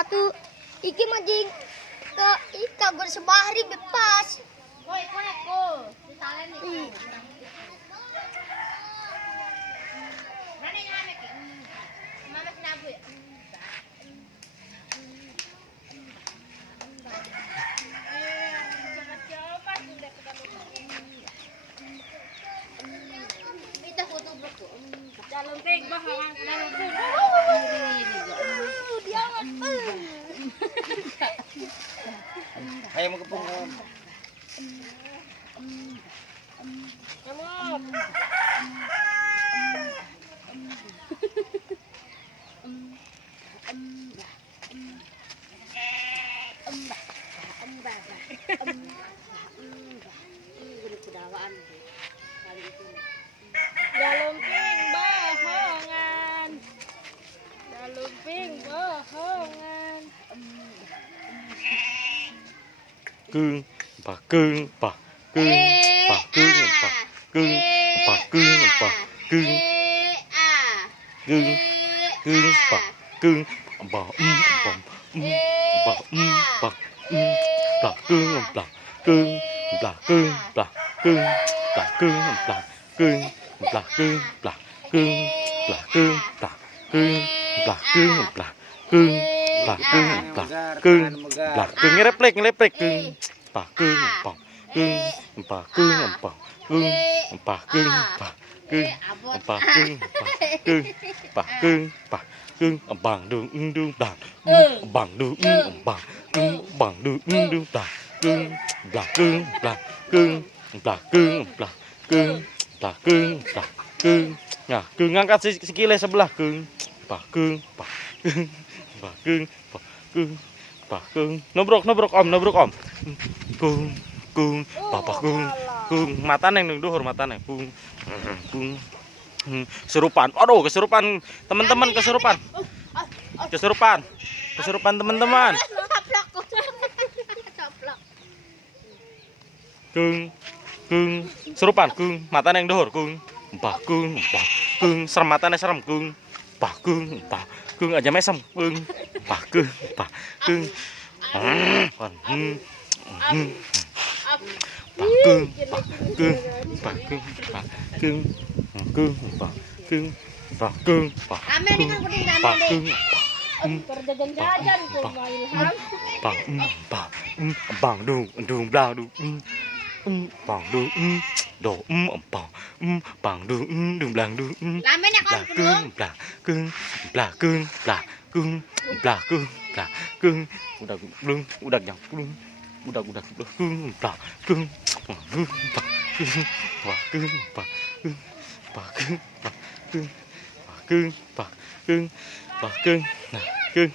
Atuh iki majing ke ika bersebari bepas. Koi ko ditaleni. Mana nyame ki? Mama sinabu ya. Kita foto bro. Jalan teng bahangan dalam teng. Ayo mengepung kawan. Dalumping bohongan. Dalumping bohongan. Cương bà cương bà cương bà cương bà cương bà cương bà cương cương cương bà cương bà bà bà bà bà cương bà cương bà cương bà cương bà cương bà cương bà cương bà cương bà cương bà cương bà cương bà cương bà cương bà cương bà cương ngereplek cương bà cương bà cương bà cương bà cương bà cương bà cương bà cương bà cương bà cương bằng đường đàn bằng đường bằng đường đàn cương bà cương bà cương bà cương bà cương bà cương bà cương nah cương ngangkat sikile sebelah cương bà cương bà cương bà cương bà cương bà cương nobrok om cương bapak cương mata neng duhur mata neng cương kesurupan aduh kesurupan teman-teman kesurupan teman-teman cương serupan cương mata neng duhur cương serem mata neng serem cương bà cương aja mesem cương bà cương còn bà cương bằng đường blau đường bằng đường đồ bằng đường blang đường cương udah nyang udah cương bà cương nah cương